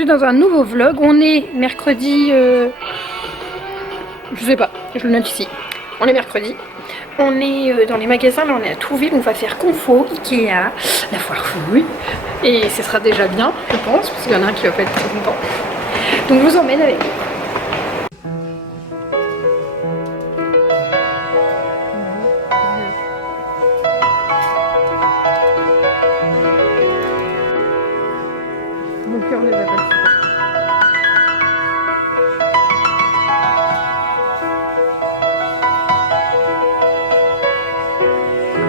aujourd'hui dans un nouveau vlog. On est mercredi... je sais pas, je le note ici. On est mercredi. On est dans les magasins, là on est à Trouville, on va faire Confo, Ikea, la foire fouille. Et ce sera déjà bien, je pense, parce qu'il y en a un qui va pas être très content. Donc je vous emmène avec moi. Mon cœur ne va pas le faire.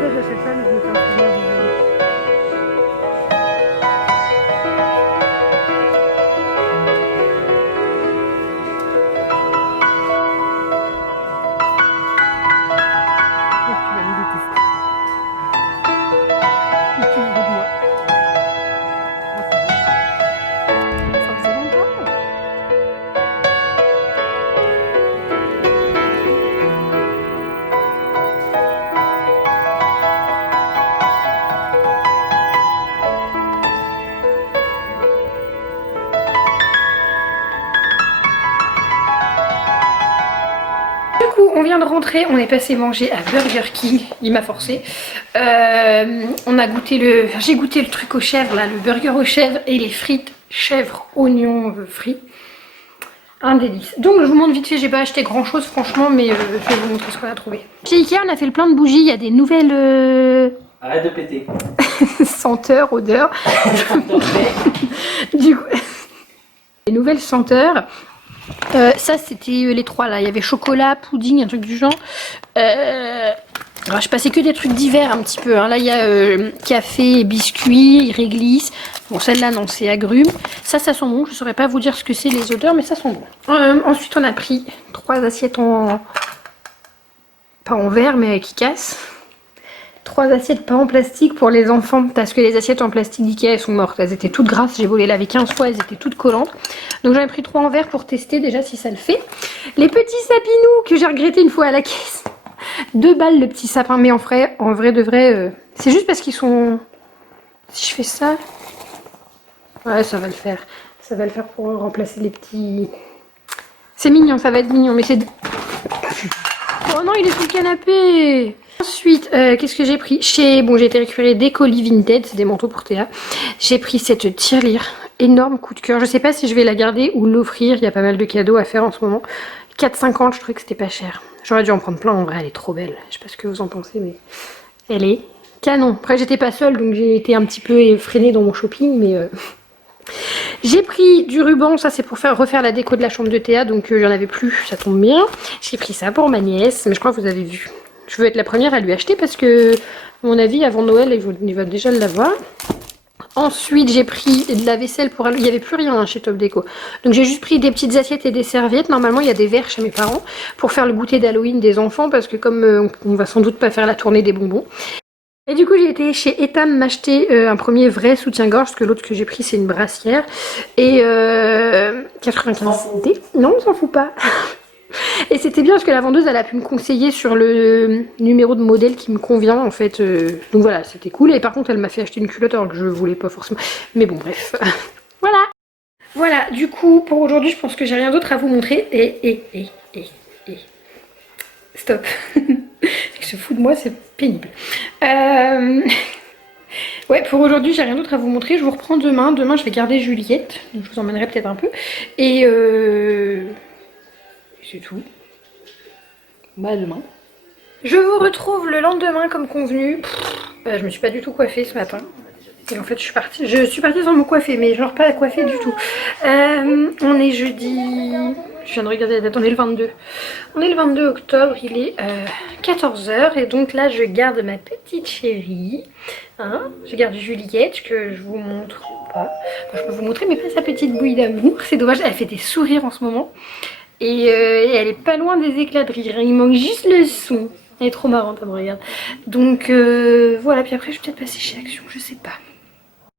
Ça, j'achète pas, mais je me fais un souvenir du jeu. Oh, tu vas me détester. Et tu veux de moi. Ça faisait longtemps. On vient de rentrer, on est passé manger à Burger King, il m'a forcé. On a goûté j'ai goûté le truc aux chèvres là, le burger aux chèvres et les frites chèvres oignons frits. Un délice. Donc je vous montre vite fait, j'ai pas acheté grand chose franchement, mais je vais vous montrer ce qu'on a trouvé. Chez Ikea on a fait le plein de bougies, il y a des nouvelles... Arrête de péter. senteurs, odeurs. Du coup, les nouvelles senteurs. Ça c'était les trois là, il y avait chocolat, pudding, un truc du genre. Alors je passais que des trucs d'hiver un petit peu, hein. Là il y a café, biscuits, réglisse. Bon celle-là non, c'est agrumes. Ça sent bon, je saurais pas vous dire ce que c'est les odeurs, mais ça sent bon. Ensuite on a pris 3 assiettes pas en verre mais qui cassent. 3 assiettes pas en plastique pour les enfants parce que les assiettes en plastique d'Ikea elles sont mortes, elles étaient toutes grasses, j'ai beau les laver 15 fois, elles étaient toutes collantes. Donc j'en ai pris 3 en verre pour tester déjà si ça le fait. Les petits sapinous que j'ai regretté une fois à la caisse. 2 balles le petit sapin, mais en vrai de vrai, c'est juste parce qu'ils sont... Si je fais ça... Ouais ça va le faire. Ça va le faire pour remplacer les petits... C'est mignon, ça va être mignon, mais c'est... Oh non il est sous le canapé. Ensuite, qu'est-ce que j'ai pris? Bon, j'ai été récupérer des colis Vinted, c'est des manteaux pour Théa. J'ai pris cette tirelire, énorme coup de cœur. Je sais pas si je vais la garder ou l'offrir, il y a pas mal de cadeaux à faire en ce moment. 4,50, je trouvais que c'était pas cher. J'aurais dû en prendre plein, en vrai, elle est trop belle. Je sais pas ce que vous en pensez, mais elle est canon. Après, j'étais pas seule, donc j'ai été un petit peu effrénée dans mon shopping, mais... J'ai pris du ruban, ça c'est pour refaire la déco de la chambre de Théa, donc j'en avais plus, ça tombe bien. J'ai pris ça pour ma nièce, mais je crois que vous avez vu. Je veux être la première à lui acheter parce que, à mon avis, avant Noël, il va déjà l'avoir. Ensuite, j'ai pris de la vaisselle pour... Il n'y avait plus rien chez Top Déco. Donc j'ai juste pris des petites assiettes et des serviettes. Normalement, il y a des verres chez mes parents pour faire le goûter d'Halloween des enfants parce que comme on va sans doute pas faire la tournée des bonbons. Et du coup, j'ai été chez Etam m'acheter un premier vrai soutien-gorge parce que l'autre que j'ai pris, c'est une brassière. Et 95D. Non, on s'en fout pas. Et c'était bien parce que la vendeuse elle a pu me conseiller sur le numéro de modèle qui me convient en fait. Donc voilà, c'était cool. Et par contre elle m'a fait acheter une culotte alors que je voulais pas forcément. Mais bon bref. Voilà. Voilà, du coup pour aujourd'hui je pense que j'ai rien d'autre à vous montrer. Et. Stop. Il se fout de moi, c'est pénible. Ouais, pour aujourd'hui j'ai rien d'autre à vous montrer. Je vous reprends demain. Demain je vais garder Juliette. Donc je vous emmènerai peut-être un peu. Et c'est tout. Bah demain. Je vous retrouve le lendemain comme convenu. Je me suis pas du tout coiffée ce matin. Et en fait je suis partie sans me coiffer, mais genre pas coiffée du tout. On est jeudi. Je viens de regarder la date, on est le 22. On est le 22 octobre, il est 14 h. Et donc là je garde ma petite chérie. Hein, je garde Juliette que je vous montre pas. Enfin, je peux vous montrer mais pas sa petite bouille d'amour. C'est dommage, elle fait des sourires en ce moment. Et elle est pas loin des éclats de rire, il manque juste le son. Elle est trop marrante, elle me regarde. Donc voilà, puis après je vais peut-être passer chez Action, je sais pas.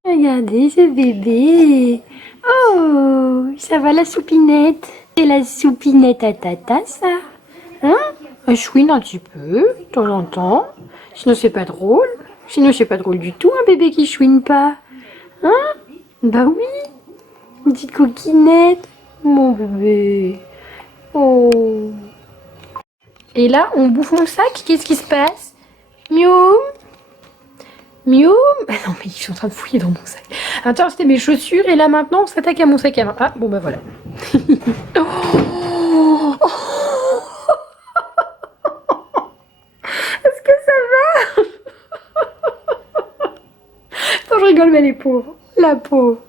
Regardez ce bébé. Oh, ça va la soupinette. C'est la soupinette à tata ça. Hein? Elle chouine un petit peu, de temps en temps. Sinon c'est pas drôle. Sinon c'est pas drôle du tout un bébé qui chouine pas. Hein? Bah oui. Une petite coquinette. Mon bébé. Oh. Et là, on bouffe mon sac. Qu'est-ce qui se passe? Miaou. Miaou. Bah non, mais ils sont en train de fouiller dans mon sac. Attends, c'était mes chaussures. Et là, maintenant, on s'attaque à mon sac à main. Ah, bon, bah voilà. Oh. Est-ce que ça va? Attends, je rigole, mais les pauvres. La pauvre.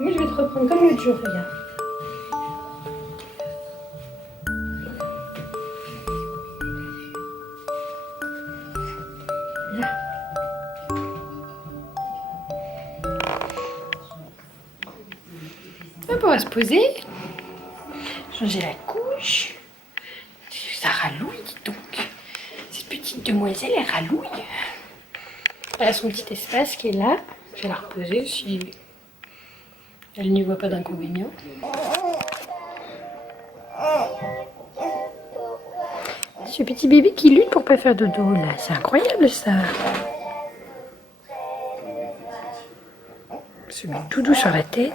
Oui, je vais te reprendre comme l'autre jour, regarde. Là. Hop, on va se poser. Changer la couche. Ça ralouille, dis donc. Cette petite demoiselle, elle ralouille. Elle a son petit espace qui est là. Je vais la reposer si elle n'y voit pas d'inconvénient. Ce petit bébé qui lutte pour pas faire de dos là, c'est incroyable ça. Se met tout doux sur la tête.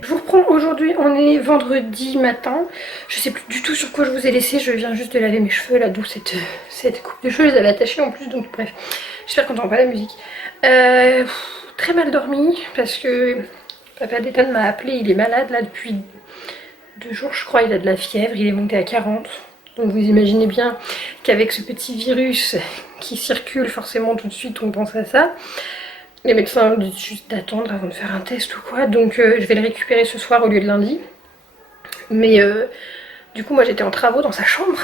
Je vous reprends aujourd'hui, on est vendredi matin. Je sais plus du tout sur quoi je vous ai laissé, je viens juste de laver mes cheveux là, d'où cette coupe de cheveux, je les avais attachés en plus, donc bref. J'espère qu'on n'entend pas la musique. Très mal dormi parce que papa d'Ethan m'a appelé, il est malade là depuis 2 jours je crois, il a de la fièvre, il est monté à 40. Donc vous imaginez bien qu'avec ce petit virus qui circule, forcément tout de suite on pense à ça. Les médecins disent juste d'attendre avant de faire un test ou quoi, donc je vais le récupérer ce soir au lieu de lundi. Mais du coup moi j'étais en travaux dans sa chambre.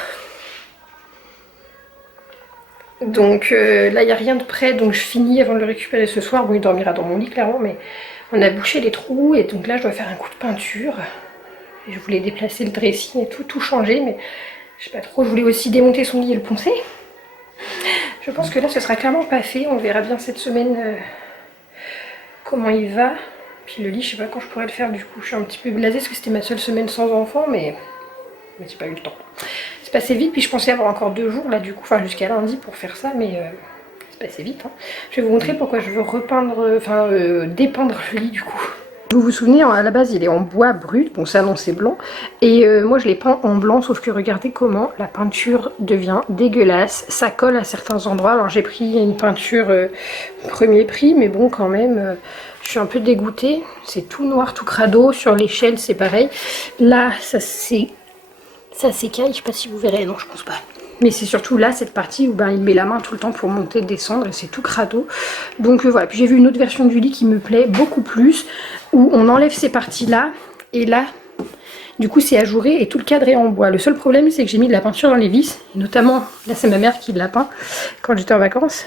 Donc là il n'y a rien de prêt, donc je finis avant de le récupérer ce soir. Bon, il dormira dans mon lit clairement, mais on a bouché les trous et donc là je dois faire un coup de peinture. Et je voulais déplacer le dressing et tout changer, mais je sais pas trop, je voulais aussi démonter son lit et le poncer. Je pense que là ce sera clairement pas fait, on verra bien cette semaine comment il va. Puis le lit, je sais pas quand je pourrais le faire du coup, je suis un petit peu blasée parce que c'était ma seule semaine sans enfant, mais j'ai pas eu le temps. C'est passé vite, puis je pensais avoir encore 2 jours là du coup, enfin jusqu'à lundi pour faire ça, mais c'est passé vite. Hein. Je vais vous montrer pourquoi je veux repeindre, dépeindre le lit du coup. Vous vous souvenez, à la base il est en bois brut, bon ça non c'est blanc, et moi je l'ai peint en blanc, sauf que regardez comment la peinture devient dégueulasse, ça colle à certains endroits. Alors j'ai pris une peinture premier prix, mais bon quand même, je suis un peu dégoûtée, c'est tout noir, tout crado, sur l'échelle c'est pareil. Là ça s'écaille, je sais pas si vous verrez, non je pense pas. Mais c'est surtout là, cette partie où ben, il met la main tout le temps pour monter, descendre, et c'est tout crado. Donc voilà, puis j'ai vu une autre version du lit qui me plaît beaucoup plus, où on enlève ces parties-là, et là, du coup c'est ajouré, et tout le cadre est en bois. Le seul problème, c'est que j'ai mis de la peinture dans les vis, et notamment, là c'est ma mère qui l'a peint, quand j'étais en vacances.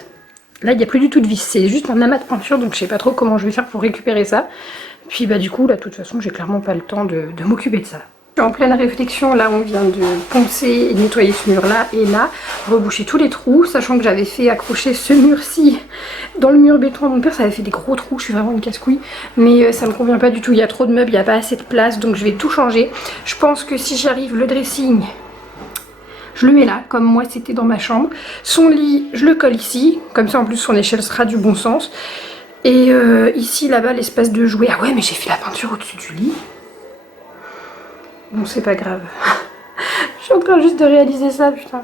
Là, il n'y a plus du tout de vis, c'est juste un amas de peinture, donc je sais pas trop comment je vais faire pour récupérer ça. Puis bah du coup, là, de toute façon, j'ai clairement pas le temps de m'occuper de ça. Je suis en pleine réflexion, là on vient de poncer et nettoyer ce mur là et là, reboucher tous les trous, sachant que j'avais fait accrocher ce mur-ci dans le mur béton à mon père, ça avait fait des gros trous, je suis vraiment une casse-couille, mais ça me convient pas du tout, il y a trop de meubles, il n'y a pas assez de place, donc je vais tout changer. Je pense que si j'arrive, le dressing, je le mets là, comme moi c'était dans ma chambre, son lit, je le colle ici, comme ça en plus son échelle sera du bon sens, et ici là-bas l'espace de jouets, ah ouais mais j'ai fait la peinture au-dessus du lit. Bon, c'est pas grave. Je suis en train juste de réaliser ça, putain.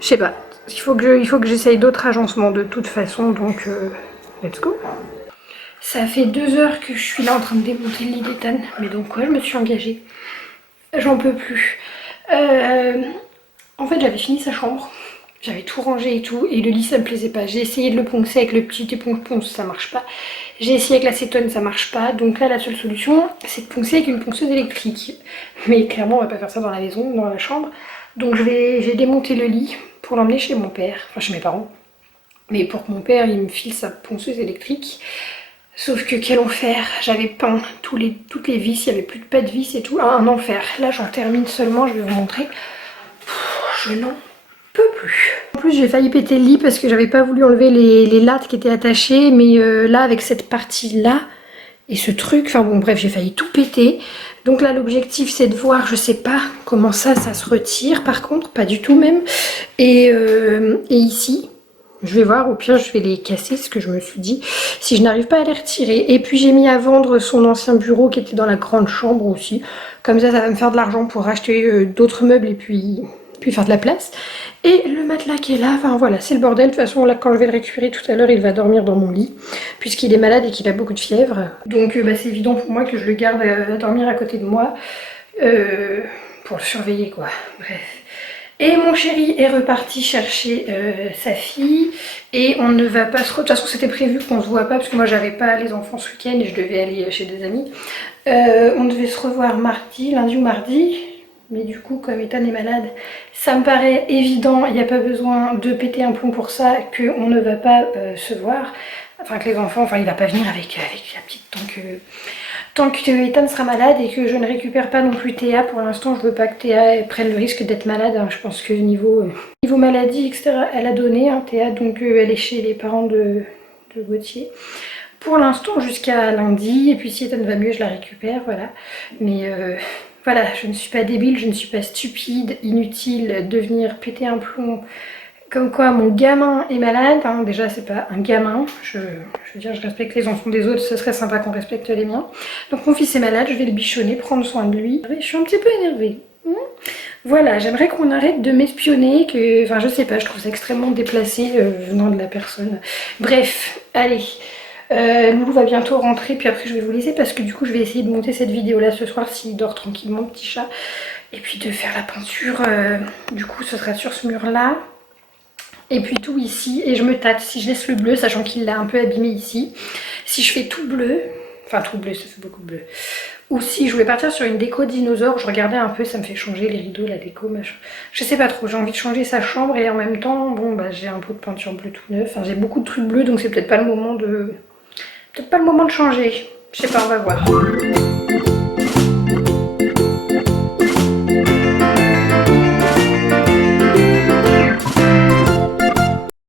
Je sais pas. Il faut que j'essaye d'autres agencements de toute façon, donc let's go. Ça fait 2 heures que je suis là en train de démonter le lit d'Ethan. Mais donc quoi, je me suis engagée. J'en peux plus. En fait, j'avais fini sa chambre. J'avais tout rangé et tout, et le lit ça me plaisait pas. J'ai essayé de le poncer avec le petit éponge-ponce, ça marche pas. J'ai essayé avec l'acétone, ça marche pas. Donc là la seule solution c'est de poncer avec une ponceuse électrique. Mais clairement on va pas faire ça dans la maison, dans la chambre. Donc j'ai démonté le lit pour l'emmener chez mon père, enfin chez mes parents. Mais pour que mon père il me file sa ponceuse électrique. Sauf que quel enfer, j'avais peint toutes les vis, il n'y avait plus de vis et tout. Un enfer. Là j'en termine seulement, je vais vous montrer. Je n'en peux plus. En plus j'ai failli péter le lit parce que j'avais pas voulu enlever les lattes qui étaient attachées, mais là avec cette partie là, et ce truc, enfin bon bref, j'ai failli tout péter. Donc là l'objectif c'est de voir, je sais pas comment ça se retire par contre, pas du tout même. Et ici, je vais voir, au pire je vais les casser, ce que je me suis dit, si je n'arrive pas à les retirer. Et puis j'ai mis à vendre son ancien bureau qui était dans la grande chambre aussi. Comme ça va me faire de l'argent pour acheter d'autres meubles et puis faire de la place. Et le matelas qui est là, enfin voilà, c'est le bordel. De toute façon, là, quand je vais le récupérer tout à l'heure, il va dormir dans mon lit, puisqu'il est malade et qu'il a beaucoup de fièvre. Donc bah, c'est évident pour moi que je le garde à dormir à côté de moi, pour le surveiller, quoi. Bref. Et mon chéri est reparti chercher sa fille, et on ne va pas se... De toute façon, c'était prévu qu'on se voit pas, parce que moi, j'avais pas les enfants ce week-end, et je devais aller chez des amis. On devait se revoir mardi, lundi ou mardi. Mais du coup, comme Ethan est malade, ça me paraît évident, il n'y a pas besoin de péter un plomb pour ça, qu'on ne va pas se voir. Enfin, que les enfants, enfin, il va pas venir avec la petite tant que Ethan sera malade et que je ne récupère pas non plus Théa. Pour l'instant, je veux pas que Théa prenne le risque d'être malade. Hein. Je pense que niveau maladie, etc., elle a donné, hein, Théa, donc elle est chez les parents de Gauthier. Pour l'instant, jusqu'à lundi, et puis si Ethan va mieux, je la récupère, voilà. Mais... voilà, je ne suis pas débile, je ne suis pas stupide, inutile de venir péter un plomb. Comme quoi mon gamin est malade, hein. Déjà c'est pas un gamin, je veux dire je respecte les enfants des autres, ce serait sympa qu'on respecte les miens. Donc mon fils est malade, je vais le bichonner, prendre soin de lui. Je suis un petit peu énervée. Voilà, j'aimerais qu'on arrête de m'espionner, que... Enfin je sais pas, je trouve ça extrêmement déplacé venant de la personne. Bref, allez. Loulou va bientôt rentrer, puis après je vais vous laisser parce que du coup je vais essayer de monter cette vidéo là ce soir s'il dort tranquillement, petit chat, et puis de faire la peinture, du coup ce sera sur ce mur là, et puis tout ici, et je me tâte si je laisse le bleu, sachant qu'il l'a un peu abîmé ici, si je fais tout bleu, enfin tout bleu, ça fait beaucoup de bleu, ou si je voulais partir sur une déco dinosaure, je regardais un peu, ça me fait changer les rideaux, la déco, machin. Je sais pas trop, j'ai envie de changer sa chambre et en même temps, bon bah j'ai un pot de peinture bleue tout neuf, enfin j'ai beaucoup de trucs bleus donc c'est peut-être pas le moment de... Peut-être pas le moment de changer. Je sais pas, on va voir.